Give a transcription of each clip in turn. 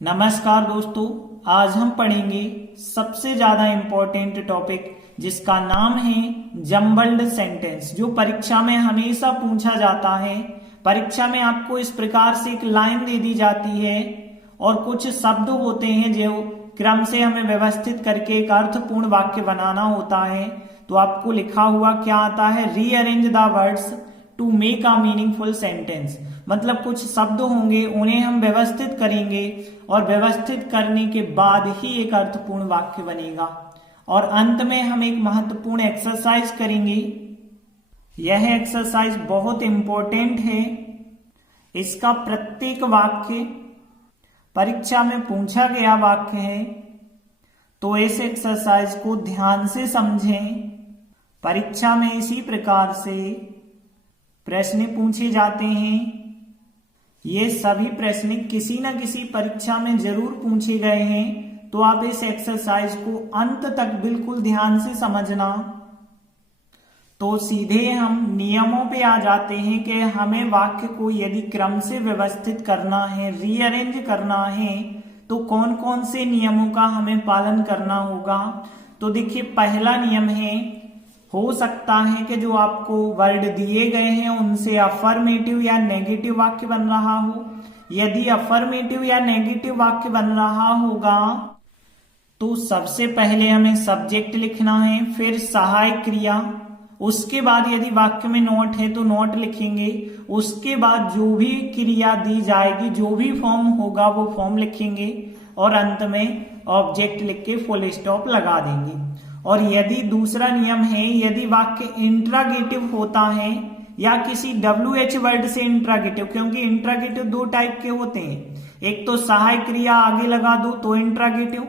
नमस्कार दोस्तों, आज हम पढ़ेंगे सबसे ज्यादा इंपॉर्टेंट टॉपिक जिसका नाम है जम्बल्ड सेंटेंस, जो परीक्षा में हमेशा पूछा जाता है। परीक्षा में आपको इस प्रकार से एक लाइन दे दी जाती है और कुछ शब्द होते हैं जो क्रम से हमें व्यवस्थित करके एक अर्थपूर्ण वाक्य बनाना होता है। तो आपको लिखा हुआ क्या आता है, rearrange the words to make a meaningful sentence. मतलब कुछ शब्द होंगे, उन्हें हम व्यवस्थित करेंगे और व्यवस्थित करने के बाद ही एक अर्थपूर्ण वाक्य बनेगा। और अंत में हम एक महत्वपूर्ण एक्सरसाइज करेंगे। यह एक्सरसाइज बहुत इंपॉर्टेंट है। इसका प्रत्येक वाक्य परीक्षा में पूछा गया वाक्य है, तो इस एक्सरसाइज को ध्यान से समझें। परीक्षा में इसी प्रकार से प्रश्न पूछे जाते हैं। ये सभी प्रश्न किसी न किसी परीक्षा में जरूर पूछे गए हैं, तो आप इस एक्सरसाइज को अंत तक बिल्कुल ध्यान से समझना। तो सीधे हम नियमों पे आ जाते हैं कि हमें वाक्य को यदि क्रम से व्यवस्थित करना है, रीअरेंज करना है, तो कौन कौन से नियमों का हमें पालन करना होगा। तो देखिए, पहला नियम है, हो सकता है कि जो आपको वर्ड दिए गए हैं उनसे अफर्मेटिव या नेगेटिव वाक्य बन रहा हो। यदि अफर्मेटिव या नेगेटिव वाक्य बन रहा होगा तो सबसे पहले हमें सब्जेक्ट लिखना है, फिर सहायक क्रिया, उसके बाद यदि वाक्य में नोट है तो नोट लिखेंगे, उसके बाद जो भी क्रिया दी जाएगी, जो भी फॉर्म होगा वो फॉर्म लिखेंगे और अंत में ऑब्जेक्ट लिख के फुल स्टॉप लगा देंगे। और यदि दूसरा नियम है, यदि वाक्य इंट्रागेटिव होता है या किसी WH वर्ड से इंट्रागेटिव, क्योंकि इंट्रागेटिव दो टाइप के होते हैं, एक तो सहायक क्रिया आगे लगा दो तो इंट्रागेटिव,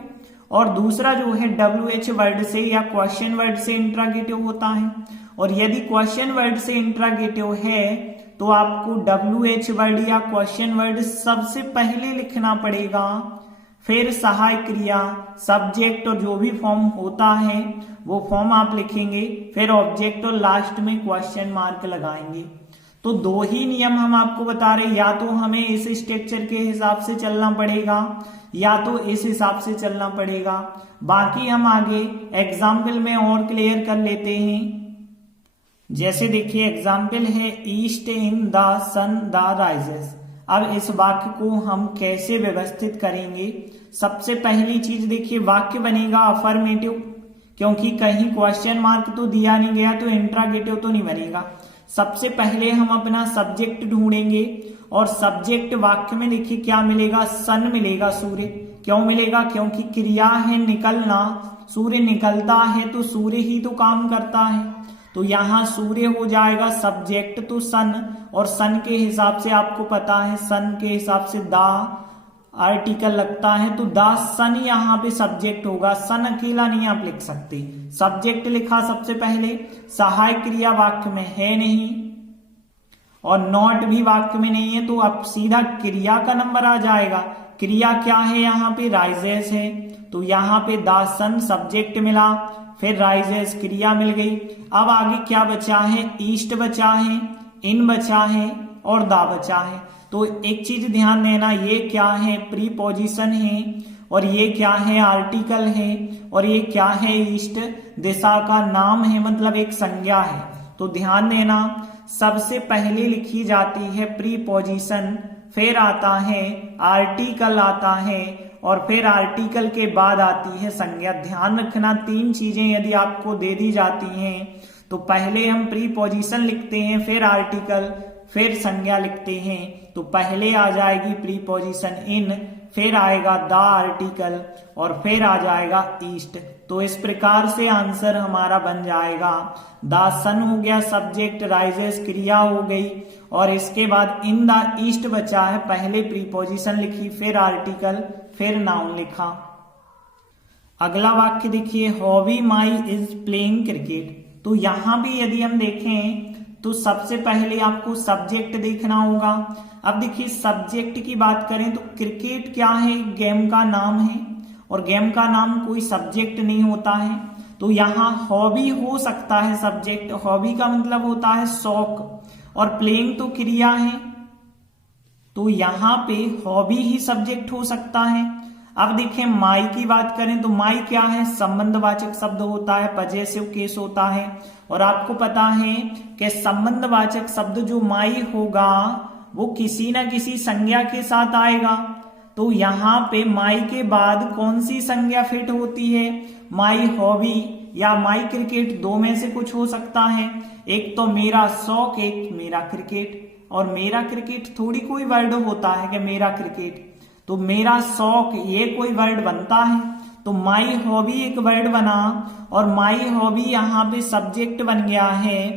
और दूसरा जो है WH वर्ड से या क्वेश्चन वर्ड से इंट्रागेटिव होता है। और यदि क्वेश्चन वर्ड से इंट्रागेटिव है तो आपको WH वर्ड या क्वेश्चन वर्ड सबसे पहले लिखना पड़ेगा, फिर सहायक क्रिया, सब्जेक्ट और जो भी फॉर्म होता है वो फॉर्म आप लिखेंगे, फिर ऑब्जेक्ट और लास्ट में क्वेश्चन मार्क लगाएंगे। तो दो ही नियम हम आपको बता रहे, या तो हमें इस स्ट्रक्चर के हिसाब से चलना पड़ेगा या तो इस हिसाब से चलना पड़ेगा। बाकी हम आगे एग्जाम्पल में और क्लियर कर लेते हैं। जैसे देखिए, एग्जाम्पल है, east in the sun the rises. अब इस वाक्य को हम कैसे व्यवस्थित करेंगे। सबसे पहली चीज देखिए, वाक्य बनेगा अफर्मेटिव, क्योंकि कहीं क्वेश्चन मार्क तो दिया नहीं गया तो इंट्रागेटिव तो नहीं बनेगा। सबसे पहले हम अपना सब्जेक्ट ढूंढेंगे और सब्जेक्ट वाक्य में देखिए क्या मिलेगा, सन मिलेगा, सूर्य। क्यों मिलेगा, क्योंकि क्रिया है निकलना, सूर्य निकलता है तो सूर्य ही तो काम करता है, तो यहां सूर्य हो जाएगा सब्जेक्ट, तो सन, और सन के हिसाब से आपको पता है, सन के हिसाब से द आर्टिकल लगता है, तो द सन यहाँ पे सब्जेक्ट होगा। सन अकेला नहीं आप लिख सकते। सब्जेक्ट लिखा सबसे पहले, सहायक क्रिया वाक्य में है नहीं और नॉट भी वाक्य में नहीं है, तो अब सीधा क्रिया का नंबर आ जाएगा। क्रिया क्या है, यहाँ पे राइजेस है, तो यहाँ पे द सन सब्जेक्ट मिला, फिर राइजेस क्रिया मिल गई। अब आगे क्या बचा है, ईस्ट बचा है, इन बचा है और दा बचा है। तो एक चीज ध्यान देना, ये क्या है, प्रीपोजिशन है, और ये क्या है, आर्टिकल है, और ये क्या है, ईस्ट दिशा का नाम है, मतलब एक संज्ञा है। तो ध्यान देना, सबसे पहले लिखी जाती है प्रीपोजिशन, फिर आता है आर्टिकल आता है, और फिर आर्टिकल के बाद आती है संज्ञा। ध्यान रखना, तीन चीजें यदि आपको दे दी जाती हैं तो पहले हम प्रीपोजिशन लिखते हैं, फिर आर्टिकल, फिर संज्ञा लिखते हैं। तो पहले आ जाएगी प्रीपोजिशन इन, फिर आएगा द आर्टिकल और फिर आ जाएगा ईस्ट। तो इस प्रकार से आंसर हमारा बन जाएगा, द सन हो गया सब्जेक्ट, राइजेस क्रिया हो गई, और इसके बाद इन द ईस्ट बचा है, पहले प्रीपोजिशन लिखी, फिर आर्टिकल, फिर नाउन लिखा। अगला वाक्य देखिए, hobby my is playing cricket. तो यहां भी यदि हम देखें तो सबसे पहले आपको सब्जेक्ट देखना होगा। अब देखिए, सब्जेक्ट की बात करें तो क्रिकेट क्या है, गेम का नाम है, और गेम का नाम कोई सब्जेक्ट नहीं होता है, तो यहाँ हॉबी हो सकता है सब्जेक्ट। हॉबी का मतलब होता है शौक, और प्लेइंग तो क्रिया है, तो यहाँ पे हॉबी ही सब्जेक्ट हो सकता है। अब देखें माई की बात करें तो माई क्या है, संबंधवाचक शब्द होता है, पजेसिव केस होता है। और आपको पता है कि संबंधवाचक शब्द जो माई होगा वो किसी ना किसी संज्ञा के साथ आएगा। तो यहाँ पे माई के बाद कौन सी संज्ञा फिट होती है, माई हॉबी या माई क्रिकेट, दो में से कुछ हो सकता है। एक तो मेरा शौक, एक मेरा क्रिकेट। और मेरा क्रिकेट थोड़ी कोई वर्ड होता है कि मेरा क्रिकेट, तो मेरा शौक ये कोई वर्ड बनता है। तो माई हॉबी एक वर्ड बना और माई हॉबी यहाँ पे सब्जेक्ट बन गया है।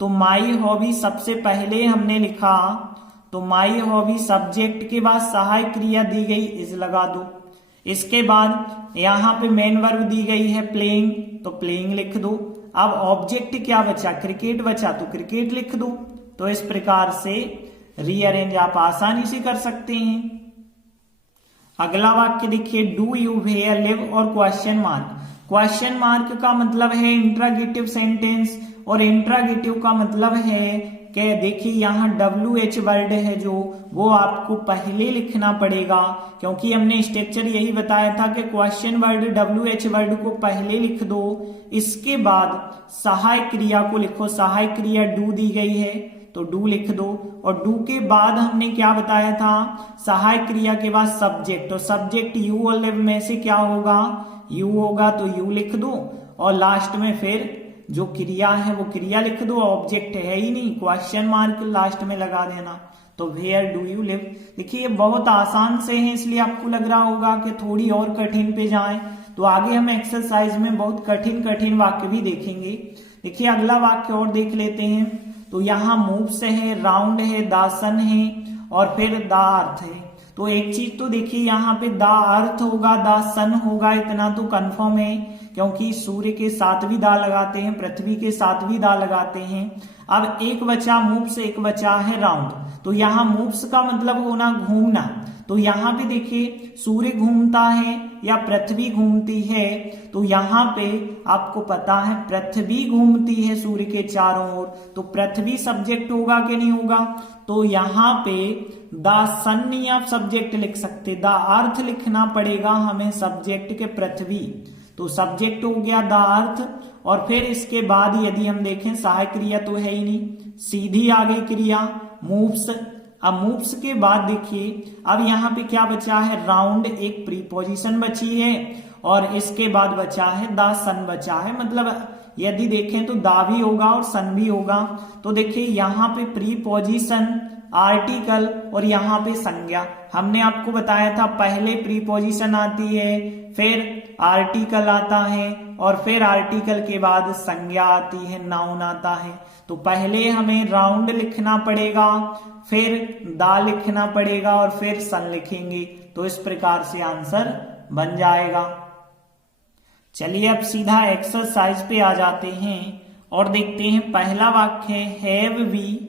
तो माई हॉबी सबसे पहले हमने लिखा, तो माई हॉबी सब्जेक्ट के बाद सहायक क्रिया दी गई इज लगा दो। इसके बाद यहाँ पे मेन वर्ब दी गई है प्लेइंग, तो प्लेइंग लिख दो। अब ऑब्जेक्ट क्या बचा, क्रिकेट बचा, तो क्रिकेट लिख दो। तो इस प्रकार से रीअरेंज आप आसानी से कर सकते हैं। अगला वाक्य देखिए, डू यू वेयर लिव और क्वेश्चन मार्क। क्वेश्चन मार्क का मतलब है इंट्रागेटिव सेंटेंस और इंट्रागेटिव का मतलब है कि देखिए यहाँ WH वर्ड है जो वो आपको पहले लिखना पड़ेगा, क्योंकि हमने स्ट्रक्चर यही बताया था कि क्वेश्चन वर्ड WH वर्ड को पहले लिख दो, इसके बाद सहायक क्रिया को लिखो। सहायक क्रिया डू दी गई है तो डू लिख दो। और डू के बाद हमने क्या बताया था, सहायक क्रिया के बाद सब्जेक्ट, और सब्जेक्ट यू और लिव में से क्या होगा, यू होगा, तो यू लिख दो। और लास्ट में फिर जो क्रिया है वो क्रिया लिख दो। ऑब्जेक्ट है ही नहीं, क्वेश्चन मार्क लास्ट में लगा देना। तो वेयर डू यू लिव। देखिए ये बहुत आसान से है, इसलिए आपको लग रहा होगा कि थोड़ी और कठिन पे जाएं, तो आगे हम एक्सरसाइज में बहुत कठिन कठिन वाक्य भी देखेंगे। देखिए अगला वाक्य और देख लेते हैं। तो यहाँ मूव्स है, राउंड है, दासन है और फिर द अर्थ है। तो एक चीज तो देखिए यहाँ पे द अर्थ होगा, द सन होगा, इतना तो कंफर्म है, क्योंकि सूर्य के साथ भी दा लगाते हैं, पृथ्वी के साथ भी दा लगाते हैं। अब एक बचा मूव्स, एक बचा है राउंड। तो यहाँ मूव्स का मतलब होना घूमना, तो यहाँ पे देखिए सूर्य घूमता है या पृथ्वी घूमती है, तो यहाँ पे आपको पता है पृथ्वी घूमती है सूर्य के चारों ओर, तो पृथ्वी सब्जेक्ट होगा कि नहीं होगा। तो यहाँ पे द सन नहीं आप सब्जेक्ट लिख सकते, द अर्थ लिखना पड़ेगा हमें सब्जेक्ट के पृथ्वी। तो सब्जेक्ट हो गया द अर्थ, और फिर इसके बाद यदि हम देखें सहायक क्रिया तो है ही नहीं, सीधी आगे क्रिया मूव्स। अब मूव्स के बाद देखिए अब यहाँ पे क्या बचा है, राउंड, एक प्रीपोजिशन बची है और इसके बाद बचा है द सन बचा है। मतलब यदि देखें तो दा भी होगा और सन भी होगा। तो देखिए यहाँ पे प्रीपोजिशन, आर्टिकल और यहाँ पे संज्ञा। हमने आपको बताया था पहले प्रीपोजिशन आती है, फिर आर्टिकल आता है और फिर आर्टिकल के बाद संज्ञा आती है, नाउन आता है। तो पहले हमें राउंड लिखना पड़ेगा, फिर दा लिखना पड़ेगा और फिर सन लिखेंगे। तो इस प्रकार से आंसर बन जाएगा। चलिए अब सीधा एक्सरसाइज पे आ जाते हैं और देखते हैं। पहला वाक्य है have we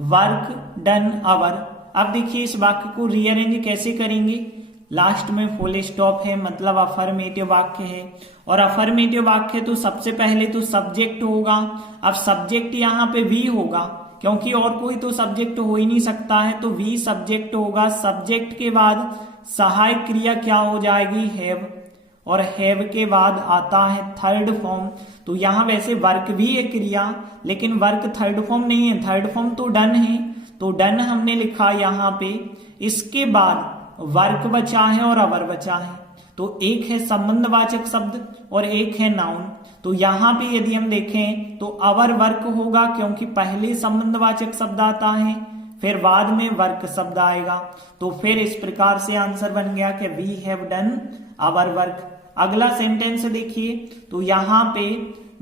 work done our. अब देखिए इस वाक्य को रीअरेंज कैसे करेंगे, लास्ट में फुल स्टॉप है, मतलब अफर्मेटिव वाक्य है। और अफर्मेटिव वाक्य तो सबसे पहले तो सब्जेक्ट होगा। अब सब्जेक्ट यहाँ पे वी होगा, क्योंकि और कोई तो सब्जेक्ट हो ही नहीं सकता है, तो वी सब्जेक्ट होगा। सब्जेक्ट के बाद सहायक क्रिया क्या हो जाएगी, हैव, और हैव के बाद आता है थर्ड फॉर्म। तो यहाँ वैसे वर्क भी है क्रिया, लेकिन वर्क थर्ड फॉर्म नहीं है, थर्ड फॉर्म तो डन है, तो डन हमने लिखा यहाँ पे। इसके बाद वर्क बचा है और अवर बचा है, तो एक है संबंधवाचक शब्द और एक है नाउन। तो यहाँ पे यदि हम देखें तो अवर वर्क होगा, क्योंकि पहले संबंधवाचक शब्द आता है, फिर बाद में वर्क शब्द आएगा। तो फिर इस प्रकार से आंसर बन गया कि we have done our work. अगला सेंटेंस देखिए, तो यहाँ पे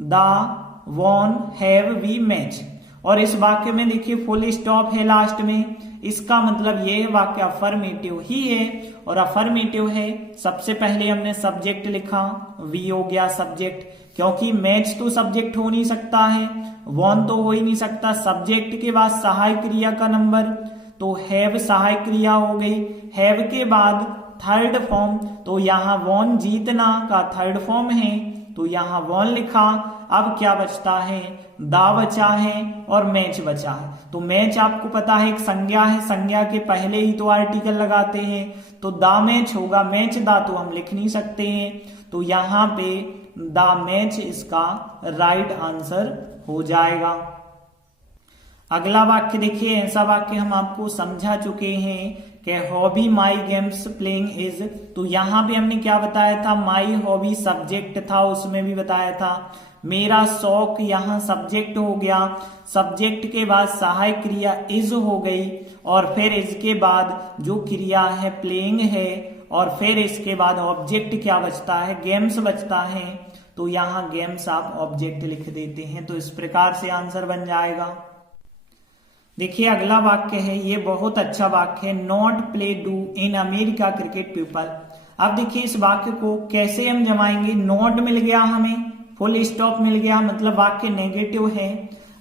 the won have we match, और इस वाक्य में देखिए फुल स्टॉप है लास्ट में। इसका मतलब ये वाक्य अफर्मेटिव ही है, और अफर्मेटिव है सबसे पहले हमने सब्जेक्ट लिखा, वी हो गया सब्जेक्ट, क्योंकि मैच तो सब्जेक्ट हो नहीं सकता है, वॉन तो हो ही नहीं सकता। सब्जेक्ट के बाद सहायक क्रिया का नंबर, तो हैव सहायक क्रिया हो गई। हैव के बाद थर्ड फॉर्म, तो यहाँ वॉन जीतना का थर्ड फॉर्म है, तो यहाँ वॉन लिखा। अब क्या बचता है, दा बचा है और मैच बचा है। तो मैच आपको पता है एक संज्ञा है, संज्ञा के पहले ही तो आर्टिकल लगाते हैं, तो द मैच होगा, मैच दा तो हम लिख नहीं सकते हैं, तो यहाँ पे द मैच इसका राइट आंसर हो जाएगा। अगला वाक्य देखिए, ऐसा वाक्य हम आपको समझा चुके हैं कि hobby my games playing is, तो यहां पे हमने क्या बताया था, माई हॉबी सब्जेक्ट था, उसमें भी बताया था। मेरा शौक यहाँ सब्जेक्ट हो गया, सब्जेक्ट के बाद सहायक क्रिया इज हो गई, और फिर इसके बाद जो क्रिया है प्लेइंग है, और फिर इसके बाद ऑब्जेक्ट क्या बचता है, गेम्स बचता है, तो यहाँ गेम्स आप ऑब्जेक्ट लिख देते हैं। तो इस प्रकार से आंसर बन जाएगा। देखिए अगला वाक्य है, ये बहुत अच्छा वाक्य है, not play do in America cricket people. अब देखिए इस वाक्य को कैसे हम जमाएंगे, नॉट मिल गया हमें, फुल स्टॉप मिल गया, मतलब वाक्य नेगेटिव है।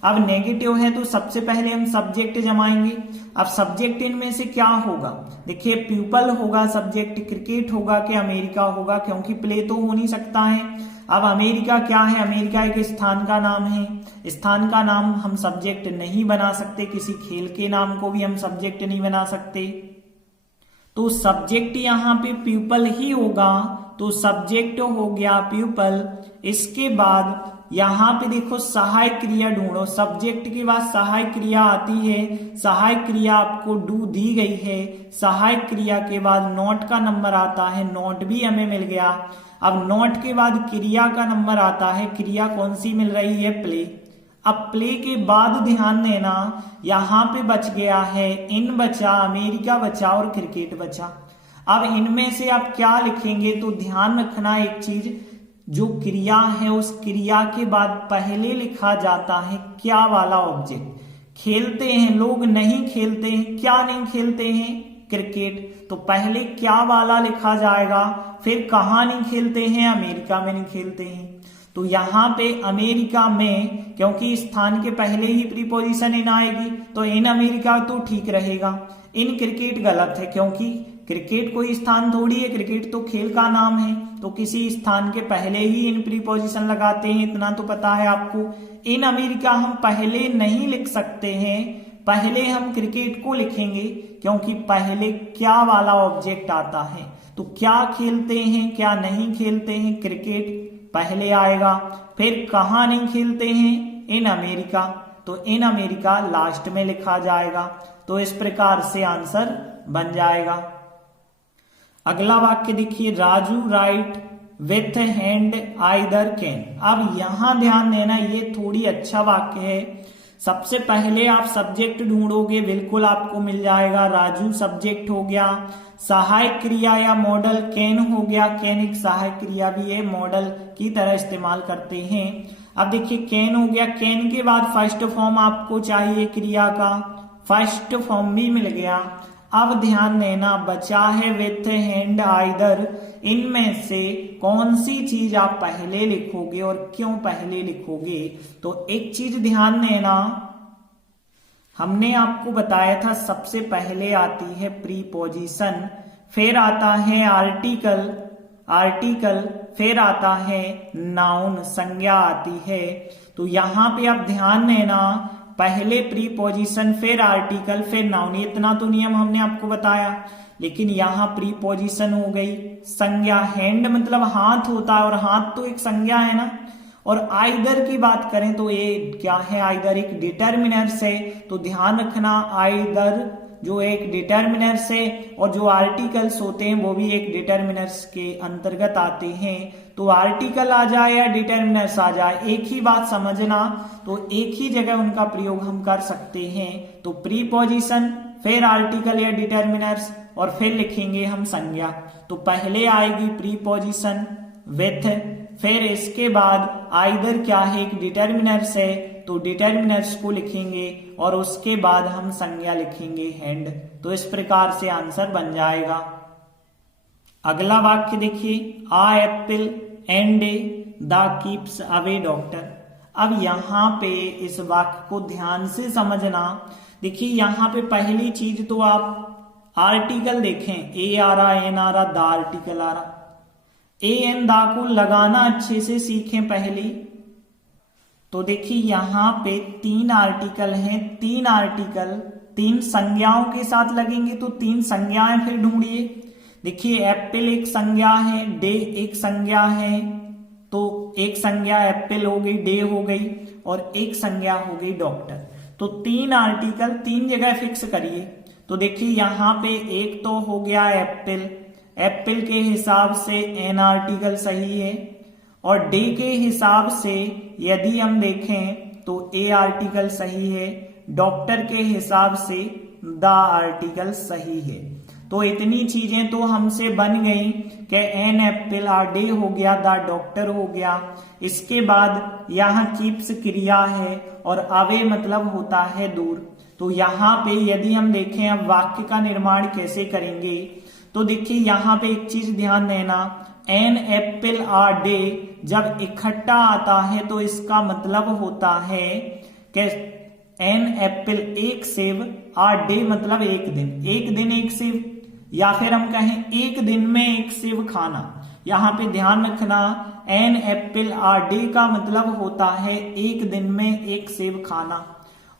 अब नेगेटिव है तो सबसे पहले हम सब्जेक्ट जमाएंगे। अब सब्जेक्ट इनमें से क्या होगा, देखिए पीपल होगा सब्जेक्ट, क्रिकेट होगा कि अमेरिका होगा, क्योंकि प्ले तो हो नहीं सकता है। अब अमेरिका क्या है, अमेरिका एक स्थान का नाम है, स्थान का नाम हम सब्जेक्ट नहीं बना सकते, किसी खेल के नाम को भी हम सब्जेक्ट नहीं बना सकते, तो सब्जेक्ट यहाँ पे पीपल ही होगा, तो सब्जेक्ट हो गया पीपल। इसके बाद यहाँ पे देखो सहायक क्रिया ढूंढो, सब्जेक्ट के बाद सहायक क्रिया आती है, सहायक क्रिया आपको डू दी गई है, सहायक क्रिया के बाद नॉट का नंबर आता है, नॉट भी हमें मिल गया। अब नॉट के बाद क्रिया का नंबर आता है, क्रिया कौन सी मिल रही है, प्ले। अब प्ले के बाद ध्यान देना, यहाँ पे बच गया है इन बचा, अमेरिका बचा और क्रिकेट बचा। अब इनमें से आप क्या लिखेंगे, तो ध्यान रखना एक चीज, जो क्रिया है उस क्रिया के बाद पहले लिखा जाता है क्या वाला ऑब्जेक्ट। खेलते हैं लोग, नहीं खेलते हैं, क्या नहीं खेलते हैं, क्रिकेट, तो पहले क्या वाला लिखा जाएगा, फिर कहाँ नहीं खेलते हैं, अमेरिका में नहीं खेलते हैं। तो यहाँ पे अमेरिका में, क्योंकि स्थान के पहले ही प्रीपोजिशन इन आएगी, तो इन अमेरिका तो ठीक रहेगा। इन क्रिकेट गलत है, क्योंकि क्रिकेट कोई स्थान थोड़ी है, क्रिकेट तो खेल का नाम है, तो किसी स्थान के पहले ही इन प्रीपोजिशन लगाते हैं, इतना तो पता है आपको। इन अमेरिका हम पहले नहीं लिख सकते हैं, पहले हम क्रिकेट को लिखेंगे, क्योंकि पहले क्या वाला ऑब्जेक्ट आता है, तो क्या खेलते हैं क्या नहीं खेलते हैं, क्रिकेट पहले आएगा, फिर कहाँ नहीं खेलते हैं, इन अमेरिका, तो इन अमेरिका लास्ट में लिखा जाएगा। तो इस प्रकार से आंसर बन जाएगा। अगला वाक्य देखिए, Raju right with hand either can. अब यहां ध्यान देना, ये थोड़ी अच्छा वाक्य है। सबसे पहले आप सब्जेक्ट ढूंढोगे, बिल्कुल आपको मिल जाएगा, राजू सब्जेक्ट हो गया, सहायक क्रिया या मॉडल कैन हो गया, कैन एक सहायक क्रिया भी है, मॉडल की तरह इस्तेमाल करते हैं। अब देखिए कैन हो गया, कैन के बाद फर्स्ट फॉर्म आपको चाहिए क्रिया का, फर्स्ट फॉर्म भी मिल गया। अब ध्यान देना, बचा है विथ हैंड आइदर, इनमें से कौन सी चीज आप पहले लिखोगे और क्यों पहले लिखोगे। तो एक चीज ध्यान देना, हमने आपको बताया था सबसे पहले आती है प्रीपोजिशन, फिर आता है आर्टिकल, आर्टिकल फिर आता है नाउन, संज्ञा आती है। तो यहाँ पे आप ध्यान देना, पहले प्रीपोजिशन फिर आर्टिकल फिर नाउन, इतना तो नियम हमने आपको बताया, लेकिन यहाँ प्रीपोजिशन हो गई संज्ञा, हैंड मतलब हाथ होता है और हाथ तो एक संज्ञा है ना। और आइदर की बात करें तो ये क्या है, आइदर एक डिटर्मिनर्स है, तो ध्यान रखना आइदर जो एक डिटर्मिनर्स है और जो आर्टिकल्स होते हैं वो भी एक डिटर्मिनर्स के अंतर्गत आते हैं। तो आर्टिकल आ जाए या डिटर्मिनर्स आ जाए, एक ही बात समझना, तो एक ही जगह उनका प्रयोग हम कर सकते हैं। तो प्रीपोजिशन फिर आर्टिकल या डिटर्मिनर्स और फिर लिखेंगे हम संज्ञा। तो पहले आएगी प्रीपोजिशन विथ, फिर इसके बाद आइदर क्या है, एक डिटर्मिनर्स है, तो डिटर्मिनर्स को लिखेंगे और उसके बाद हम संज्ञा लिखेंगे हैंड। तो इस प्रकार से आंसर बन जाएगा। अगला वाक्य देखिए, a apple and the keeps away doctor. अब यहाँ पे इस वाक्य को ध्यान से समझना। देखिए यहाँ पे पहली चीज तो आप आर्टिकल देखें, ए आ रहा, एन आ रहा, द आर्टिकल आ रहा, ए एन दा को लगाना अच्छे से सीखें पहले। तो देखिए यहाँ पे 3 आर्टिकल हैं, 3 आर्टिकल 3 संज्ञाओं के साथ लगेंगे, तो 3 संज्ञाएं फिर ढूंढिए। देखिए एप्पल एक संज्ञा है, डे एक संज्ञा है, तो एक संज्ञा एप्पल हो गई, डे हो गई, और एक संज्ञा हो गई डॉक्टर। तो 3 आर्टिकल 3 जगह फिक्स करिए। तो देखिए यहाँ पे एक तो हो गया एप्पल, एप्पल के हिसाब से एन आर्टिकल सही है, और डे के हिसाब से यदि हम देखें तो ए आर्टिकल सही है, डॉक्टर के हिसाब से द आर्टिकल सही है। तो इतनी चीजें तो हमसे बन गई कि एन एप्पल आर डे हो गया, द डॉक्टर हो गया। इसके बाद यहाँ कीप्स क्रिया है और अवे मतलब होता है दूर। तो यहाँ पे यदि हम देखें अब वाक्य का निर्माण कैसे करेंगे, तो देखिए यहाँ पे एक चीज ध्यान देना, एन एप्पल आर डे जब इकट्ठा आता है तो इसका मतलब होता है कि एन एप्पल एक सेब, आर डे मतलब एक दिन एक सेब, या फिर हम कहें एक दिन में एक सेब खाना। यहाँ पे ध्यान रखना, एन एप्पल आर डे का मतलब होता है एक दिन में एक सेब खाना,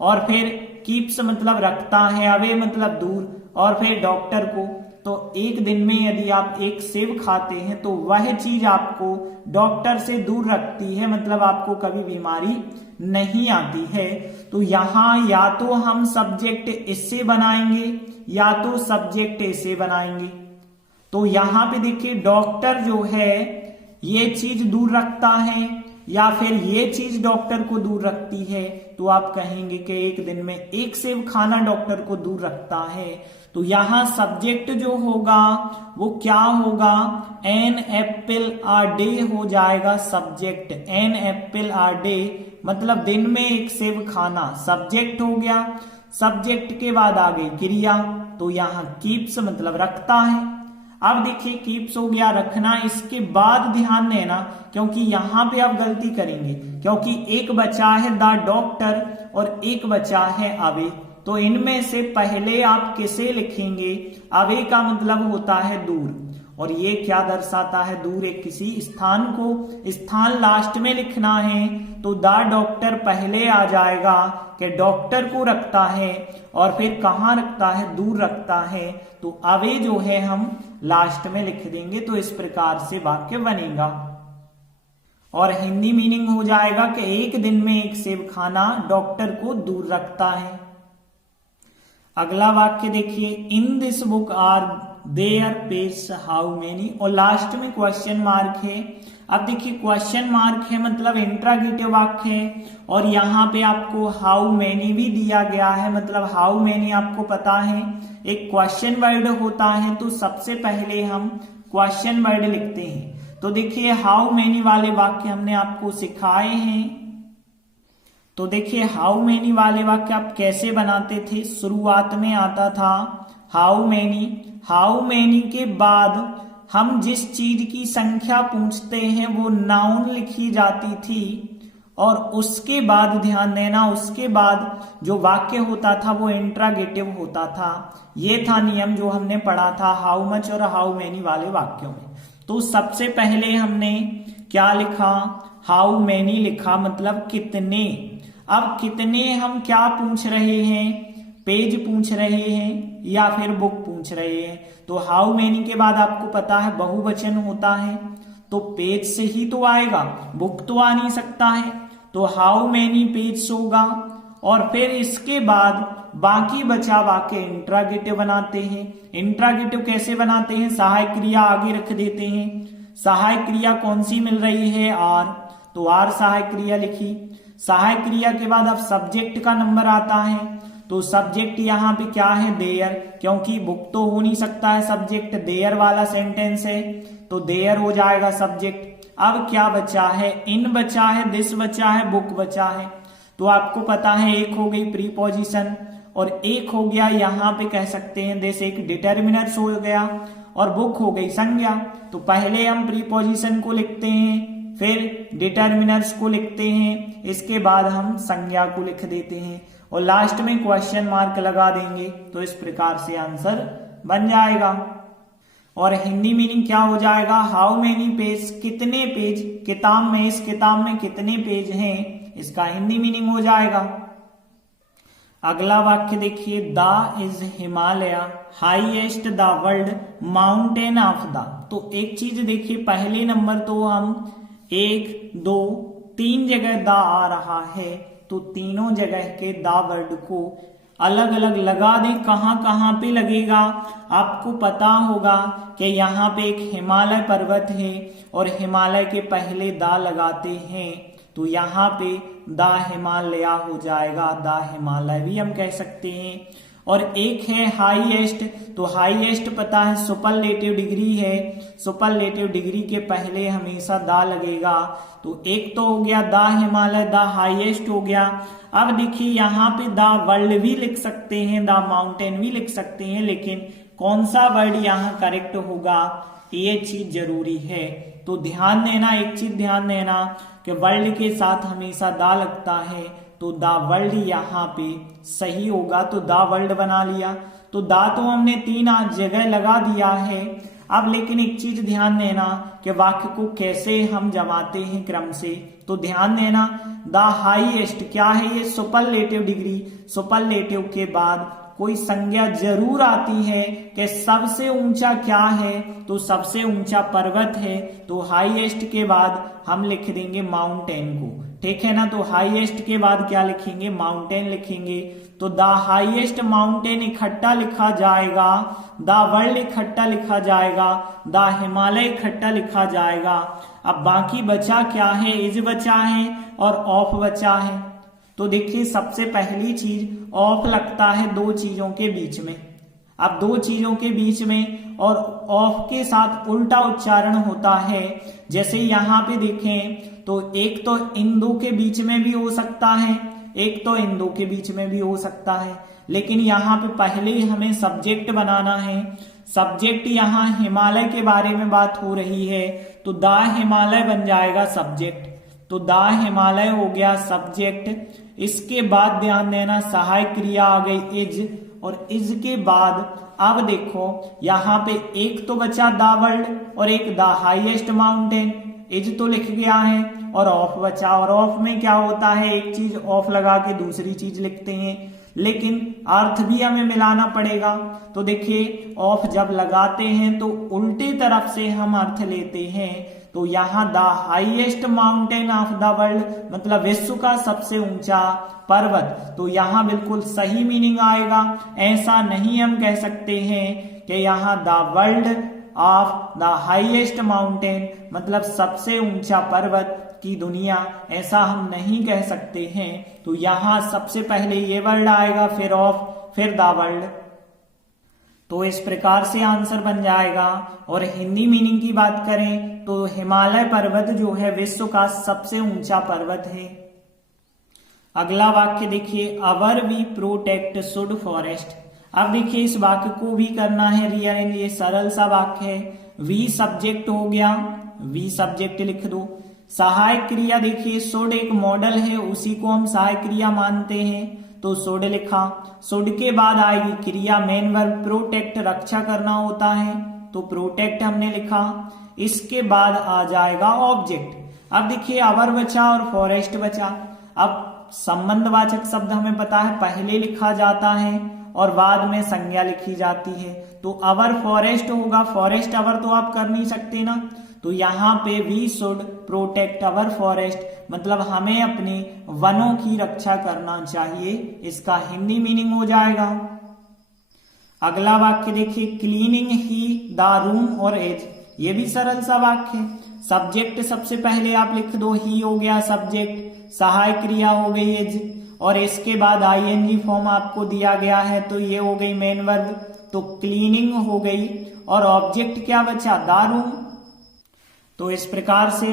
और फिर कीप्स मतलब रखता है, अवे मतलब दूर, और फिर डॉक्टर को। तो एक दिन में यदि आप एक सेब खाते हैं तो वह चीज आपको डॉक्टर से दूर रखती है, मतलब आपको कभी बीमारी नहीं आती है। तो यहाँ या तो हम सब्जेक्ट इससे बनाएंगे या तो सब्जेक्ट इससे बनाएंगे। तो यहाँ पे देखिए डॉक्टर जो है ये चीज दूर रखता है या फिर ये चीज डॉक्टर को दूर रखती है, तो आप कहेंगे कि एक दिन में एक सेब खाना डॉक्टर को दूर रखता है। तो यहाँ सब्जेक्ट जो होगा वो क्या होगा, एन एप्पल आर डे हो जाएगा subject. An apple are day मतलब दिन में एक सेब खाना सब्जेक्ट हो गया। सब्जेक्ट के बाद आ गई क्रिया, तो यहाँ कीप्स मतलब रखता है। अब देखिए कीप्स हो गया रखना, इसके बाद ध्यान देना क्योंकि यहाँ पे आप गलती करेंगे, क्योंकि एक बचा है द डॉक्टर और एक बचा है अवे। तो इनमें से पहले आप किसे लिखेंगे, अवे का मतलब होता है दूर, और ये क्या दर्शाता है, दूर एक किसी स्थान को, स्थान लास्ट में लिखना है। तो द डॉक्टर पहले आ जाएगा कि डॉक्टर को रखता है, और फिर कहाँ रखता है, दूर रखता है। तो अवे जो है हम लास्ट में लिख देंगे। तो इस प्रकार से वाक्य बनेगा, और हिंदी मीनिंग हो जाएगा कि एक दिन में एक सेब खाना डॉक्टर को दूर रखता है। अगला वाक्य देखिए, in this book are there page how many, और लास्ट में क्वेश्चन मार्क है। अब देखिए क्वेश्चन मार्क है मतलब इंट्रागेटिव वाक्य है, और यहाँ पे आपको हाउ मेनी भी दिया गया है, मतलब हाउ मेनी आपको पता है एक क्वेश्चन वर्ड होता है। तो सबसे पहले हम क्वेश्चन वर्ड लिखते हैं। तो देखिए हाउ मेनी वाले वाक्य हमने आपको सिखाए हैं। तो देखिए हाउ मेनी वाले वाक्य आप कैसे बनाते थे, शुरुआत में आता था हाउ मेनी, हाउ मेनी के बाद हम जिस चीज की संख्या पूछते हैं वो नाउन लिखी जाती थी, और उसके बाद ध्यान देना उसके बाद जो वाक्य होता था वो इंट्रागेटिव होता था। ये था नियम जो हमने पढ़ा था हाउ मच और हाउ मेनी वाले वाक्यों में। तो सबसे पहले हमने क्या लिखा, हाउ मेनी लिखा मतलब कितने। अब कितने हम क्या पूछ रहे हैं, पेज पूछ रहे हैं या फिर बुक पूछ रहे हैं। तो हाउ मेनी के बाद आपको पता है बहुवचन होता है, तो पेज से ही तो आएगा, बुक तो आ नहीं सकता है। तो हाउ मेनी पेज होगा, और फिर इसके बाद बाकी बचा वाक्य इंट्रागेटिव बनाते हैं। इंट्रागेटिव कैसे बनाते हैं, सहायक क्रिया आगे रख देते हैं। सहायक क्रिया कौन सी मिल रही है, आर, तो आर सहायक क्रिया लिखी। सहायक क्रिया के बाद अब सब्जेक्ट का नंबर आता है, तो सब्जेक्ट यहाँ पे क्या है, देयर, क्योंकि बुक तो हो नहीं सकता है, सब्जेक्ट देयर वाला सेंटेंस है, तो देयर हो जाएगा सब्जेक्ट। अब क्या बचा है, इन बचा है, दिस बचा है, बुक बचा है। तो आपको पता है एक हो गई प्रीपोजिशन और एक हो गया यहाँ पे कह सकते हैं दिस, एक डिटर्मिनर्स हो गया, और बुक हो गई संज्ञा। तो पहले हम प्रीपोजिशन को लिखते हैं, फिर डिटर्मिनर्स को लिखते हैं, इसके बाद हम संज्ञा को लिख देते हैं, और लास्ट में क्वेश्चन मार्क लगा देंगे। तो इस प्रकार से आंसर बन जाएगा। और हिंदी मीनिंग क्या हो जाएगा, हाउ मेनी पेज, कितने पेज, किताब में, इस किताब में कितने पेज हैं, इसका हिंदी मीनिंग हो जाएगा। अगला वाक्य देखिए, the is Himalaya highest the world mountain of the. तो एक चीज देखिए, पहले नंबर तो हम 1 2 3 जगह द आ रहा है, तो तीनों जगह के द वर्ड को अलग अलग लगा दें। कहां कहां पे लगेगा आपको पता होगा कि यहाँ पे एक हिमालय पर्वत है और हिमालय के पहले दा लगाते हैं, तो यहाँ पे द हिमालय हो जाएगा, द हिमालय भी हम कह सकते हैं। और एक है हाईएस्ट, तो हाईएस्ट पता है सुपरलेटिव डिग्री है, सुपरलेटिव डिग्री के पहले हमेशा दा लगेगा। तो एक तो हो गया द हिमालय, द हाईएस्ट हो गया। अब देखिए यहाँ पे द वर्ल्ड भी लिख सकते हैं, द माउंटेन भी लिख सकते हैं, लेकिन कौन सा वर्ड यहाँ करेक्ट होगा ये चीज जरूरी है। तो ध्यान देना, एक चीज ध्यान देना कि वर्ल्ड के साथ हमेशा दा लगता है, तो द वर्ल्ड यहाँ पे सही होगा। तो द वर्ल्ड बना लिया। तो दा तो हमने 3 जगह लगा दिया है। अब लेकिन एक चीज ध्यान देना कि वाक्य को कैसे हम जमाते हैं क्रम से। तो ध्यान देना, द हाईएस्ट क्या है, ये सुपरलेटिव डिग्री। सुपरलेटिव के बाद कोई संज्ञा जरूर आती है कि सबसे ऊंचा क्या है, तो सबसे ऊंचा पर्वत है, तो हाईएस्ट के बाद हम लिख देंगे माउंटेन को, ठीक है ना। तो हाईएस्ट के बाद क्या लिखेंगे, माउंटेन लिखेंगे। तो द हाईएस्ट माउंटेन इकट्ठा लिखा जाएगा, द वर्ल्ड इकट्ठा लिखा जाएगा, द हिमालय इकट्ठा लिखा जाएगा। अब बाकी बचा क्या है, इज बचा है और ऑफ बचा है। तो देखिए सबसे पहली चीज ऑफ लगता है 2 चीजों के बीच में। अब 2 चीजों के बीच में और ऑफ के साथ उल्टा उच्चारण होता है। जैसे यहाँ पे देखें तो एक तो इन 2 के बीच में भी हो सकता है, एक तो इन 2 के बीच में भी हो सकता है, लेकिन यहाँ पे पहले ही हमें सब्जेक्ट बनाना है। सब्जेक्ट यहाँ हिमालय के बारे में बात हो रही है, तो द हिमालय बन जाएगा सब्जेक्ट। तो द हिमालय हो गया सब्जेक्ट। इसके बाद ध्यान देना सहायक क्रिया आ गई इज, और इज के बाद अब देखो यहाँ पे एक तो बचा द वर्ल्ड और एक द हाईएस्ट माउंटेन। इज तो लिख गया है और ऑफ बचा, और ऑफ में क्या होता है, एक चीज ऑफ लगा के दूसरी चीज लिखते हैं, लेकिन अर्थ भी हमें मिलाना पड़ेगा। तो देखिए ऑफ जब लगाते हैं तो उल्टी तरफ से हम अर्थ लेते हैं। तो यहाँ the highest mountain of the world मतलब विश्व का सबसे ऊंचा पर्वत, तो यहाँ बिल्कुल सही मीनिंग आएगा। ऐसा नहीं हम कह सकते हैं कि यहाँ the world of the highest mountain मतलब सबसे ऊंचा पर्वत की दुनिया, ऐसा हम नहीं कह सकते हैं। तो यहाँ सबसे पहले ये वर्ड आएगा, फिर ऑफ, फिर द वर्ल्ड। तो इस प्रकार से आंसर बन जाएगा। और हिंदी मीनिंग की बात करें तो हिमालय पर्वत जो है विश्व का सबसे ऊंचा पर्वत है। अगला वाक्य देखिए, अवर वी प्रोटेक्ट शुड फॉरेस्ट। अब देखिए इस वाक्य को भी करना है रीअरेंज, ये सरल सा वाक्य है। वी सब्जेक्ट हो गया, वी सब्जेक्ट लिख दो। सहायक क्रिया देखिए शुड एक मॉडल है, उसी को हम सहायक क्रिया मानते हैं, तो शुड लिखा। शुड के बाद आएगी क्रिया मेन वर्ब प्रोटेक्ट, रक्षा करना होता है, तो प्रोटेक्ट हमने लिखा। इसके बाद आ जाएगा ऑब्जेक्ट। अब देखिए अवर बचा और फॉरेस्ट बचा। अब संबंधवाचक शब्द हमें पता है पहले लिखा जाता है और बाद में संज्ञा लिखी जाती है। तो अवर फॉरेस्ट होगा, फॉरेस्ट अवर तो आप कर नहीं सकते ना, तो यहाँ पे we should protect our forest मतलब हमें अपने वनों की रक्षा करना चाहिए, इसका हिंदी मीनिंग हो जाएगा। अगला वाक्य देखिए, क्लीनिंग ही द रूम और एज। ये भी सरल सा वाक्य है। सब्जेक्ट सबसे पहले आप लिख दो, ही हो गया सब्जेक्ट, सहायक क्रिया हो गई एज, और इसके बाद आईएनजी फॉर्म आपको दिया गया है, तो ये हो गई मेन वर्ब, तो क्लीनिंग हो गई। और ऑब्जेक्ट क्या बचा, द रूम। तो इस प्रकार से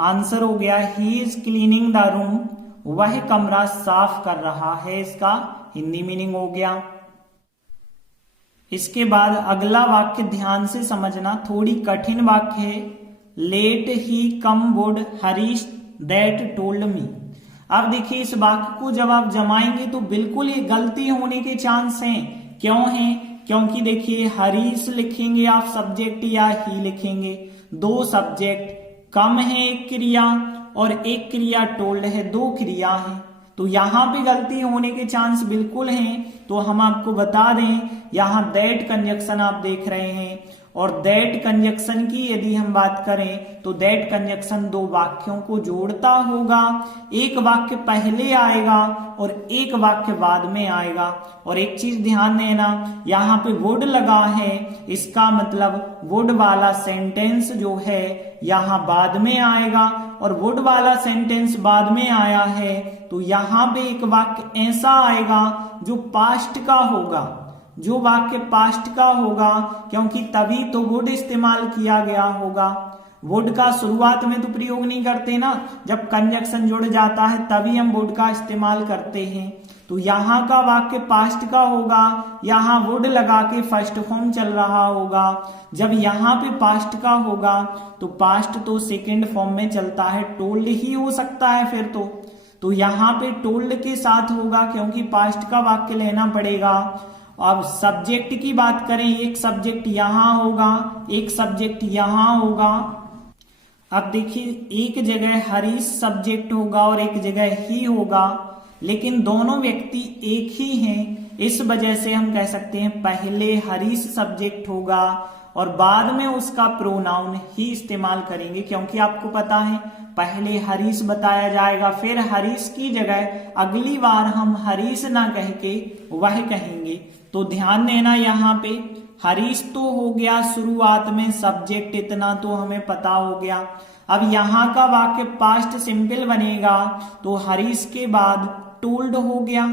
आंसर हो गया, he is cleaning the room, वह कमरा साफ कर रहा है, इसका हिंदी मीनिंग हो गया। इसके बाद अगला वाक्य ध्यान से समझना, थोड़ी कठिन वाक्य है। Let he come would Harish that told me. अब देखिए इस वाक्य को जब आप जमाएंगे तो बिल्कुल ये गलती होने के चांस हैं। क्यों हैं? क्योंकि देखिए हरीश लिखेंगे आप सब्जेक्ट या ही लिखेंगे, 2 सब्जेक्ट, कम है एक क्रिया और एक क्रिया टोल्ड है, दो क्रिया है। तो यहाँ पे गलती होने के चांस बिल्कुल हैं। तो हम आपको बता दें, यहाँ दैट कंजक्शन आप देख रहे हैं, और दैट कंजक्शन की यदि हम बात करें तो दैट कंजक्शन दो वाक्यों को जोड़ता होगा। एक वाक्य पहले आएगा और एक वाक्य बाद में आएगा। और एक चीज ध्यान देना, यहाँ पे वुड लगा है, इसका मतलब वुड वाला सेंटेंस जो है यहाँ बाद में आएगा, और वुड वाला सेंटेंस बाद में आया है तो यहाँ पे एक वाक्य ऐसा आएगा जो पास्ट का होगा, जो वाक्य पास्ट का होगा, क्योंकि तभी तो वुड इस्तेमाल किया गया होगा। वुड का शुरुआत में तो प्रयोग नहीं करते ना, जब कंजक्शन जुड़ जाता है तभी हम वुड का इस्तेमाल करते हैं। तो यहाँ का वाक्य पास्ट का होगा, यहाँ वुड लगा के फर्स्ट फॉर्म चल रहा होगा। जब यहाँ पे पास्ट का होगा तो पास्ट तो सेकंड फॉर्म में चलता है, टोल्ड ही हो सकता है फिर तो यहाँ पे टोल्ड के साथ होगा, क्योंकि पास्ट का वाक्य लेना पड़ेगा। अब सब्जेक्ट की बात करें, एक सब्जेक्ट यहाँ होगा, एक सब्जेक्ट यहाँ होगा। अब देखिए, एक जगह हरीश सब्जेक्ट होगा और एक जगह ही होगा, लेकिन दोनों व्यक्ति एक ही हैं। इस वजह से हम कह सकते हैं पहले हरीश सब्जेक्ट होगा और बाद में उसका प्रोनाउन ही इस्तेमाल करेंगे, क्योंकि आपको पता है पहले हरीश बताया जाएगा, फिर हरीश की जगह अगली बार हम हरीश ना कह के वह कहेंगे। तो ध्यान देना, यहाँ पे हरीश तो हो गया शुरुआत में सब्जेक्ट, इतना तो हमें पता हो गया। अब यहाँ का वाक्य पास्ट सिंपल बनेगा तो हरीश के बाद टोल्ड हो गया।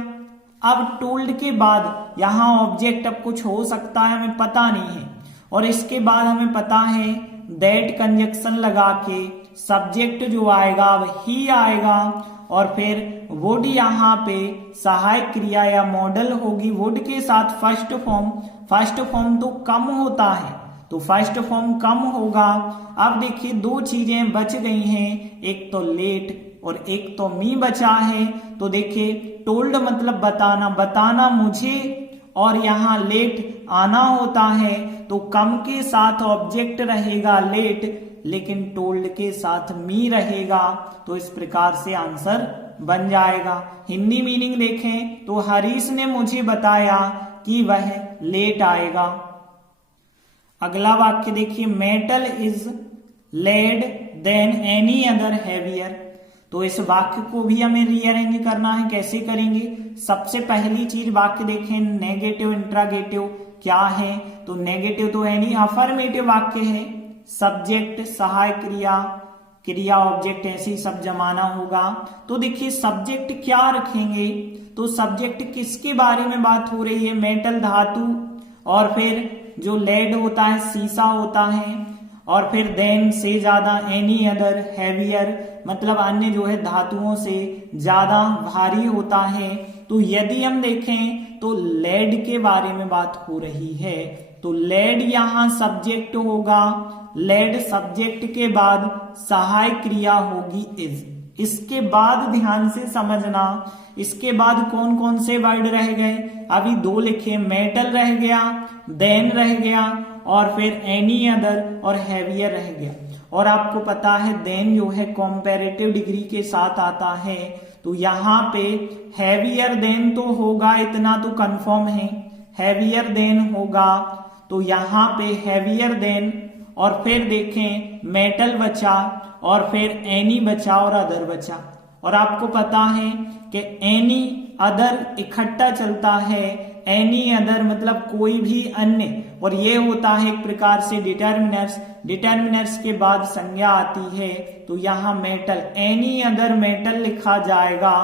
अब टोल्ड के बाद यहाँ ऑब्जेक्ट अब कुछ हो सकता है, हमें पता नहीं है, और इसके बाद हमें पता है दैट कंजक्शन लगा के सब्जेक्ट जो आएगा वह ही आएगा, और फिर वुड यहाँ पे सहायक क्रिया या मॉडल होगी। वुड के साथ फर्स्ट फॉर्म तो कम होता है, तो फर्स्ट फॉर्म कम होगा। अब देखिए, दो चीजें बच गई हैं, एक तो लेट और एक तो मी बचा है। तो देखिए, टोल्ड मतलब बताना मुझे, और यहाँ लेट आना होता है, तो कम के साथ ऑब्जेक्ट रहेगा लेट, लेकिन टोल्ड के साथ मी रहेगा। तो इस प्रकार से आंसर बन जाएगा। हिंदी मीनिंग देखें तो हरीश ने मुझे बताया कि वह लेट आएगा। अगला वाक्य देखिए, metal is lead than any other heavier. तो इस वाक्य को भी हमें रीअरेंज करना है। कैसे करेंगे? सबसे पहली चीज वाक्य देखें, नेगेटिव इंट्रागेटिव क्या है? तो नेगेटिव तो है नहीं, अफर्मेटिव वाक्य है। सब्जेक्ट, सहायक क्रिया ऑब्जेक्ट, ऐसे ही सब जमाना होगा। तो देखिए, सब्जेक्ट क्या रखेंगे? तो सब्जेक्ट किसके बारे में बात हो रही है? मेटल धातु, और फिर जो लेड होता है शीशा होता है, और फिर देन से ज्यादा एनी अदर हैवियर मतलब अन्य जो है धातुओं से ज्यादा भारी होता है। तो यदि हम देखें तो लेड के बारे में बात हो रही है, तो लेड यहाँ सब्जेक्ट होगा। लेड सब्जेक्ट के बाद सहायक क्रिया होगी इज। इसके बाद ध्यान से समझना, इसके बाद कौन कौन से वर्ड रह गए? अभी दो लिखे, मेटल रह गया, देन रह गया, और फिर एनी अदर और हैवियर रह गया। और आपको पता है देन जो है कॉम्पेरेटिव डिग्री के साथ आता है, तो यहाँ पे हैवियर देन तो होगा, इतना तो कंफर्म है, हैवियर देन होगा। तो यहाँ पे हैवियर देन, और फिर देखें मेटल बचा, और फिर एनी बचा और अदर बचा। और आपको पता है कि एनी अदर इकट्ठा चलता है, एनी अदर मतलब कोई भी अन्य, और ये होता है एक प्रकार से डिटर्मिनर्स। डिटर्मिनर्स के बाद संज्ञा आती है, तो यहाँ मेटल, एनी अदर मेटल लिखा जाएगा।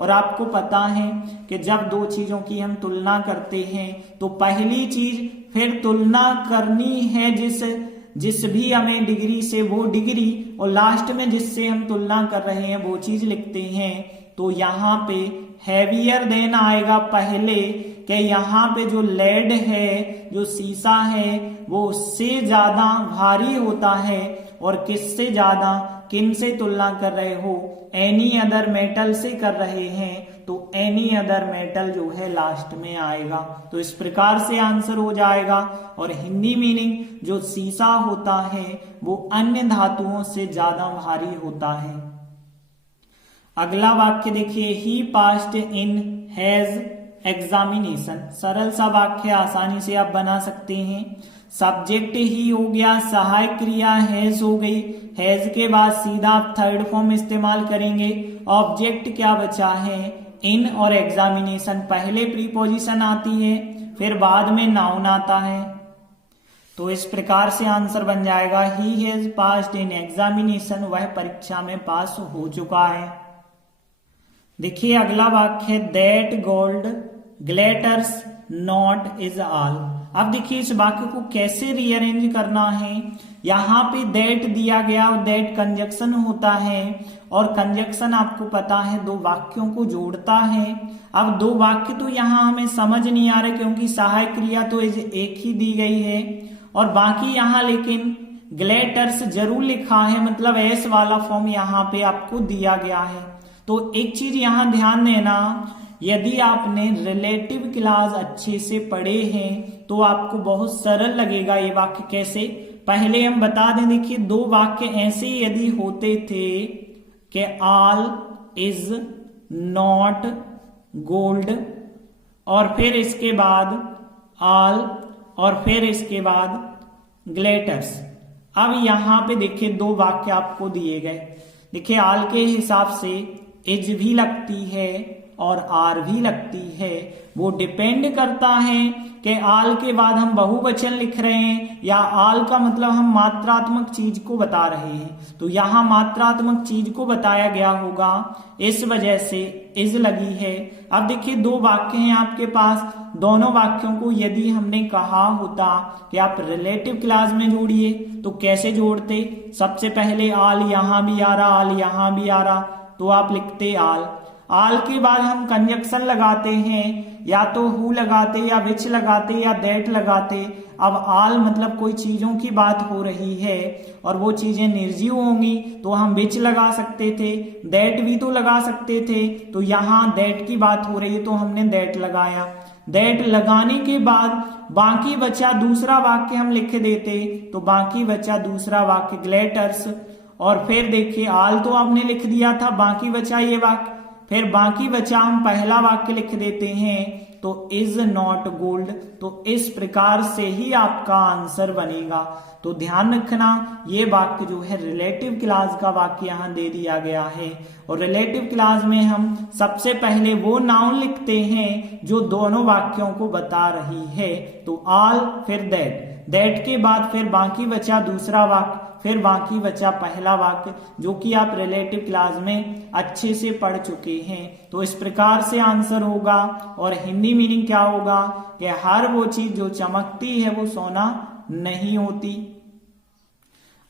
और आपको पता है कि जब दो चीजों की हम तुलना करते हैं तो पहली चीज फिर तुलना करनी है जिस भी हमें डिग्री से वो डिग्री, और लास्ट में जिससे हम तुलना कर रहे हैं वो चीज लिखते हैं। तो यहाँ पे हैवियर देन आएगा पहले, कि यहाँ पे जो लेड है, जो शीशा है, वो उससे ज्यादा भारी होता है। और किससे ज्यादा, किन से तुलना कर रहे हो? एनी अदर मेटल से कर रहे हैं, तो एनी अदर मेटल जो है लास्ट में आएगा। तो इस प्रकार से आंसर हो जाएगा। और हिंदी मीनिंग, जो शीशा होता है वो अन्य धातुओं से ज्यादा भारी होता है। अगला वाक्य देखिए, ही पास्ड इन हैज एग्जामिनेशन। सरल सा वाक्य, आसानी से आप बना सकते हैं। सब्जेक्ट ही हो गया, सहायक क्रिया हैज हो गई, हैज के बाद सीधा आप थर्ड फॉर्म इस्तेमाल करेंगे। ऑब्जेक्ट क्या बचा है, इन और एग्जामिनेशन। पहले प्रीपोजिशन आती है, फिर बाद में नाउन आता है। तो इस प्रकार से आंसर बन जाएगा he has passed in examination, वह परीक्षा में पास हो चुका है। देखिए अगला वाक्य, that gold glitters not is all. अब देखिए इस वाक्य को कैसे रीअरेंज करना है। यहाँ पे दैट दिया गया और दैट कंजक्शन होता है, और कंजक्शन आपको पता है दो वाक्यों को जोड़ता है। अब दो वाक्य तो यहाँ हमें समझ नहीं आ रहे, क्योंकि सहायक क्रिया तो एक ही दी गई है, और बाकी यहाँ लेकिन ग्लिटर्स जरूर लिखा है, मतलब एस वाला फॉर्म यहाँ पे आपको दिया गया है। तो एक चीज यहाँ ध्यान देना, यदि आपने रिलेटिव क्लॉज अच्छे से पढ़े हैं तो आपको बहुत सरल लगेगा ये वाक्य कैसे। पहले हम बता दें, देखिए दो वाक्य ऐसे यदि होते थे कि ऑल इज नॉट गोल्ड, और फिर इसके बाद ऑल, और फिर इसके बाद ग्लिटर्स। अब यहां पे देखिए दो वाक्य आपको दिए गए। देखिए ऑल के हिसाब से इज भी लगती है और आर भी लगती है। वो डिपेंड करता है कि आल के बाद हम बहुवचन लिख रहे हैं या आल का मतलब हम मात्रात्मक चीज को बता रहे हैं। तो यहां मात्रात्मक चीज को बताया गया होगा, इस वजह से इज लगी है। अब देखिए दो वाक्य हैं आपके पास, दोनों वाक्यों को यदि हमने कहा होता कि आप रिलेटिव क्लॉज में जोड़िए तो कैसे जोड़ते। सबसे पहले आल यहां भी आ रहा, आल यहां भी आ रहा, तो आप लिखते आल। आल के बाद हम कंजक्शन लगाते हैं, या तो हु लगाते, या विच लगाते, या दैट लगाते। अब आल मतलब कोई चीजों की बात हो रही है और वो चीजें निर्जीव होंगी, तो हम विच लगा सकते थे, दैट भी तो लगा सकते थे। तो यहाँ दैट की बात हो रही है तो हमने दैट लगाया। दैट लगाने के बाद बाकी बचा दूसरा वाक्य हम लिख देते, तो बाकी बचा दूसरा वाक्य ग्लिटर्स। और फिर देखिए आल तो आपने लिख दिया था, बाकी बचा ये वाक्य, फिर बाकी बचा हम पहला वाक्य लिख देते हैं, तो इज नॉट गोल्ड। तो इस प्रकार से ही आपका आंसर बनेगा। तो ध्यान रखना, ये वाक्य जो है रिलेटिव क्लॉज का वाक्य यहाँ दे दिया गया है, और रिलेटिव क्लॉज में हम सबसे पहले वो नाउन लिखते हैं जो दोनों वाक्यों को बता रही है। तो ऑल, फिर दैट, दैट के बाद फिर बाकी बचा दूसरा वाक्य, फिर बाकी बचा पहला वाक्य, जो कि आप रिलेटिव क्लॉज में अच्छे से पढ़ चुके हैं। तो इस प्रकार से आंसर होगा। और हिंदी मीनिंग क्या होगा कि हर वो चीज जो चमकती है वो सोना नहीं होती।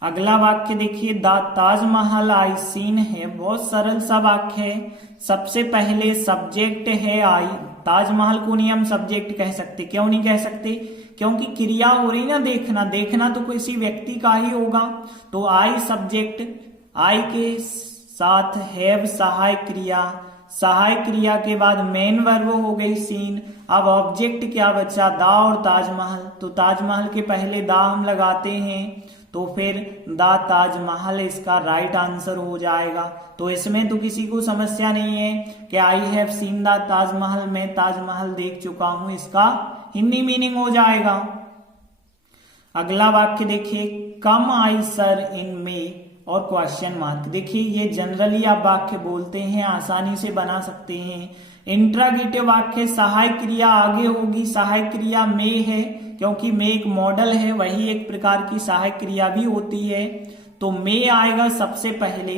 अगला वाक्य देखिए, द ताजमहल आई सीन है। बहुत सरल सा वाक्य है। सबसे पहले सब्जेक्ट है आई, ताजमहल को नहीं हम सब्जेक्ट कह सकते। क्यों नहीं कह सकते? क्योंकि क्रिया हो रही ना देखना, देखना तो किसी व्यक्ति का ही होगा। तो आई सब्जेक्ट, आई के साथ हैव सहायक क्रिया, सहायक क्रिया के बाद मेन वर्ब हो गई सीन। अब ऑब्जेक्ट क्या बचा, दा और ताजमहल। तो ताजमहल के पहले दा हम लगाते हैं, तो फिर दा ताजमहल इसका राइट आंसर हो जाएगा। तो इसमें तो किसी को समस्या नहीं है कि I have seen the Taj Mahal, मैं ताजमहल देख चुका हूं, इसका हिंदी मीनिंग हो जाएगा। अगला वाक्य देखिए, कम आई सर इन मे और क्वेश्चन मार्क। देखिए ये जनरली आप वाक्य बोलते हैं, आसानी से बना सकते हैं। इंट्रागेटिव वाक्य सहायक क्रिया आगे होगी, सहायक क्रिया में है क्योंकि में एक मॉडल है, वही एक प्रकार की सहायक क्रिया भी होती है। तो में आएगा सबसे पहले,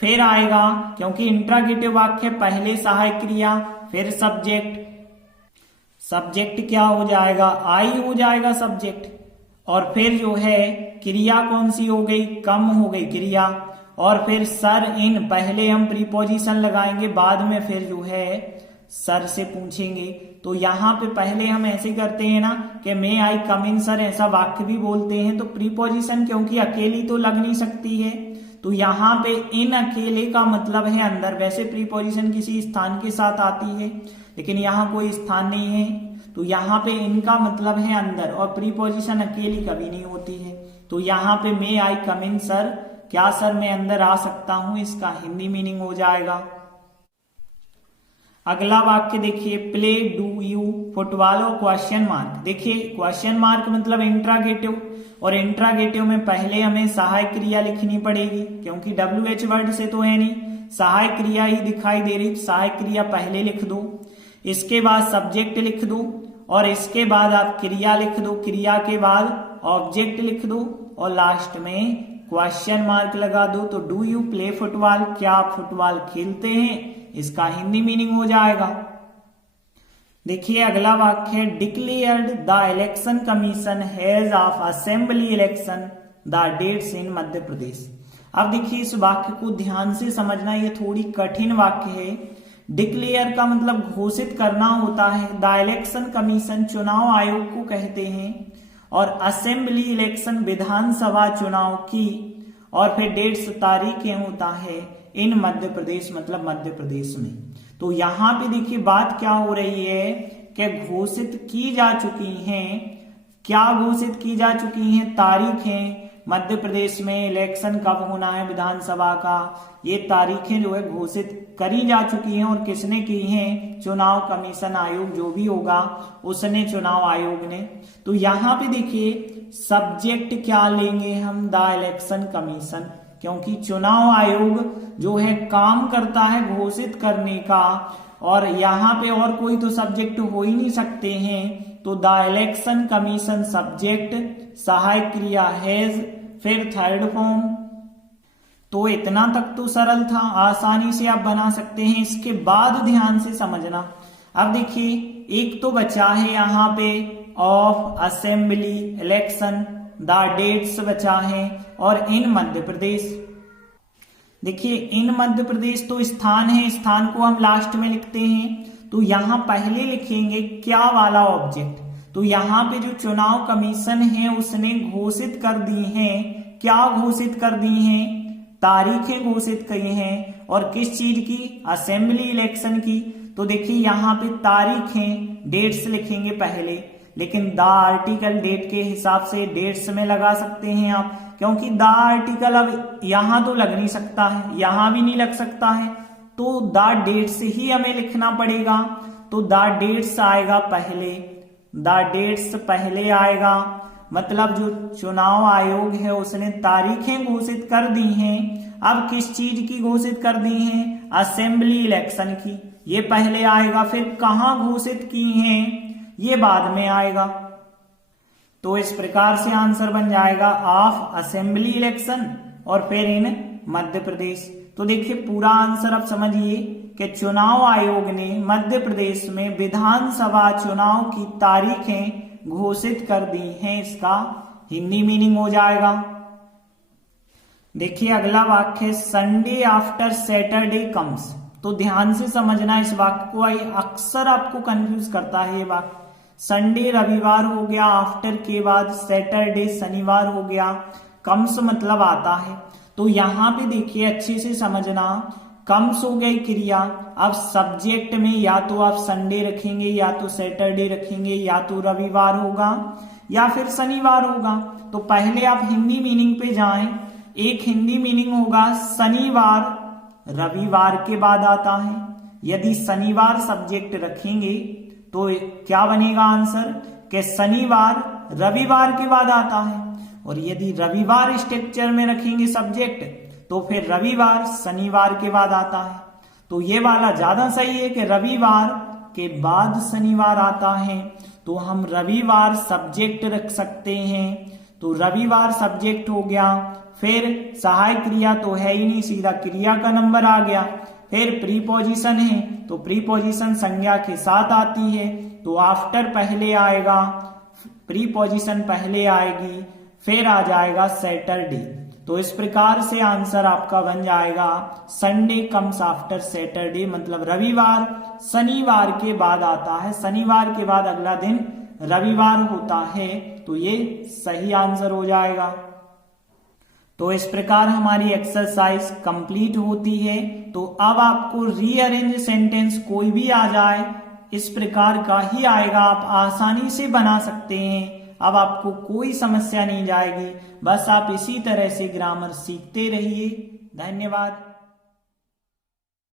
फिर आएगा क्योंकि इंट्रागेटिव वाक्य पहले सहायक क्रिया फिर सब्जेक्ट, सब्जेक्ट क्या हो जाएगा, आई हो जाएगा सब्जेक्ट, और फिर जो है क्रिया कौन सी हो गई, कम हो गई क्रिया, और फिर सर इन, पहले हम प्रीपोजिशन लगाएंगे, बाद में फिर जो है सर से पूछेंगे। तो यहाँ पे पहले हम ऐसे करते हैं ना कि मे आई कम इन सर, ऐसा वाक्य भी बोलते हैं। तो प्रीपोजिशन क्योंकि अकेली तो लग नहीं सकती है, तो यहाँ पे इन अकेले का मतलब है अंदर। वैसे प्रीपोजिशन किसी स्थान के साथ आती है, लेकिन यहाँ कोई स्थान नहीं है, तो यहाँ पे इनका मतलब है अंदर, और प्रीपोजिशन अकेली कभी नहीं होती है। तो यहाँ पे मे आई कम इन सर, क्या सर मैं अंदर आ सकता हूं, इसका हिंदी मीनिंग हो जाएगा। अगला वाक्य देखिए, प्ले डू यू फुटबॉल और क्वेश्चन मार्क। देखिए क्वेश्चन मार्क मतलब इंट्रागेटिव, और इंट्रागेटिव में पहले हमें सहायक क्रिया लिखनी पड़ेगी, क्योंकि WH वर्ड से तो है नहीं, सहायक क्रिया ही दिखाई दे रही, सहायक क्रिया पहले लिख दो, इसके बाद सब्जेक्ट लिख दो, और इसके बाद आप क्रिया लिख दो, क्रिया के बाद ऑब्जेक्ट लिख दो, और लास्ट में क्वेश्चन मार्क लगा दो। तो डू यू प्ले फुटबॉल, क्या आप फुटबॉल खेलते हैं, इसका हिंदी मीनिंग हो जाएगा। देखिए अगला वाक्य है, declared the election commission has of assembly election the dates in Madhya Pradesh. अब देखिए इस वाक्य को ध्यान से समझना, ये थोड़ी कठिन वाक्य है। डिक्लेयर का मतलब घोषित करना होता है, द इलेक्शन कमीशन चुनाव आयोग को कहते हैं, और असेंबली इलेक्शन विधानसभा चुनाव की, और फिर डेट्स तारीखें होता है इन मध्य प्रदेश मतलब मध्य प्रदेश में। तो यहां पे देखिए बात क्या हो रही है कि घोषित की जा चुकी हैं, क्या घोषित की जा चुकी हैं, तारीखें, मध्य प्रदेश में इलेक्शन कब होना है विधानसभा का, ये तारीखें जो है घोषित करी जा चुकी हैं, और किसने की हैं, चुनाव कमीशन आयोग जो भी होगा उसने, चुनाव आयोग ने। तो यहाँ पे देखिए सब्जेक्ट क्या लेंगे हम, द इलेक्शन कमीशन, क्योंकि चुनाव आयोग जो है काम करता है घोषित करने का, और यहाँ पे और कोई तो सब्जेक्ट हो ही नहीं सकते हैं। तो द इलेक्शन कमीशन सब्जेक्ट, सहायक क्रिया हैज, फिर थर्ड फॉर्म। तो इतना तक तो सरल था, आसानी से आप बना सकते हैं। इसके बाद ध्यान से समझना, अब देखिए एक तो बचा है यहाँ पे of assembly election, the dates बचा है, और इन मध्य प्रदेश। देखिए इन मध्य प्रदेश तो स्थान है, स्थान को हम लास्ट में लिखते हैं। तो यहां पहले लिखेंगे क्या वाला ऑब्जेक्ट, तो यहाँ पे जो चुनाव कमीशन है उसने घोषित कर दी हैं, क्या घोषित कर दी हैं, तारीखें घोषित की हैं, और किस चीज की, असेंबली इलेक्शन की। तो देखिए यहाँ पे तारीखें, डेट्स लिखेंगे पहले, लेकिन द आर्टिकल डेट के हिसाब से डेट्स में लगा सकते हैं आप, क्योंकि द आर्टिकल अब यहां तो लग नहीं सकता है, यहां भी नहीं लग सकता है, तो द डेट्स ही हमें लिखना पड़ेगा। तो द डेट्स आएगा पहले, द डेट्स पहले आएगा, मतलब जो चुनाव आयोग है उसने तारीखें घोषित कर दी हैं। अब किस चीज की घोषित कर दी हैं, असेंबली इलेक्शन की, ये पहले आएगा। फिर कहां घोषित की हैं ये बाद में आएगा। तो इस प्रकार से आंसर बन जाएगा ऑफ असेंबली इलेक्शन, और फिर इन मध्य प्रदेश। तो देखिए पूरा आंसर अब समझिए कि चुनाव आयोग ने मध्य प्रदेश में विधानसभा चुनाव की तारीखें घोषित कर दी हैं, इसका हिंदी मीनिंग हो जाएगा। देखिए अगला वाक्य, संडे आफ्टर सैटरडे कम्स। तो ध्यान से समझना इस वाक्य को, अक्सर आपको कंफ्यूज करता है ये वाक्य। संडे रविवार हो गया, आफ्टर के बाद सैटरडे शनिवार हो गया, कम्स मतलब आता है। तो यहां पे देखिए अच्छे से समझना, कम्स हो गई क्रिया, अब सब्जेक्ट में या तो आप संडे रखेंगे, या तो सैटरडे रखेंगे, या तो रविवार होगा, या फिर शनिवार होगा। तो पहले आप हिंदी मीनिंग पे जाएं। एक हिंदी मीनिंग होगा शनिवार रविवार के बाद आता है। यदि शनिवार सब्जेक्ट रखेंगे तो क्या बनेगा आंसर, कि शनिवार रविवार के बाद आता है। और यदि रविवार स्ट्रक्चर में रखेंगे सब्जेक्ट तो फिर रविवार शनिवार के बाद आता है। तो ये वाला ज्यादा सही है कि रविवार के बाद शनिवार आता है, तो हम रविवार सब्जेक्ट रख सकते हैं। तो रविवार सब्जेक्ट हो गया, फिर सहायक क्रिया तो है ही नहीं, सीधा क्रिया का नंबर आ गया। फिर प्रीपोजिशन है, तो प्रीपोजिशन संज्ञा के साथ आती है, तो आफ्टर पहले आएगा, प्रीपोजिशन पहले आएगी, फिर आ जाएगा सैटरडे। तो इस प्रकार से आंसर आपका बन जाएगा संडे कम्स आफ्टर सैटरडे, मतलब रविवार शनिवार के बाद आता है, शनिवार के बाद अगला दिन रविवार होता है। तो ये सही आंसर हो जाएगा। तो इस प्रकार हमारी एक्सरसाइज कंप्लीट होती है। तो अब आपको रीअरेंज सेंटेंस कोई भी आ जाए, इस प्रकार का ही आएगा, आप आसानी से बना सकते हैं। अब आपको कोई समस्या नहीं जाएगी, बस आप इसी तरह से ग्रामर सीखते रहिए। धन्यवाद।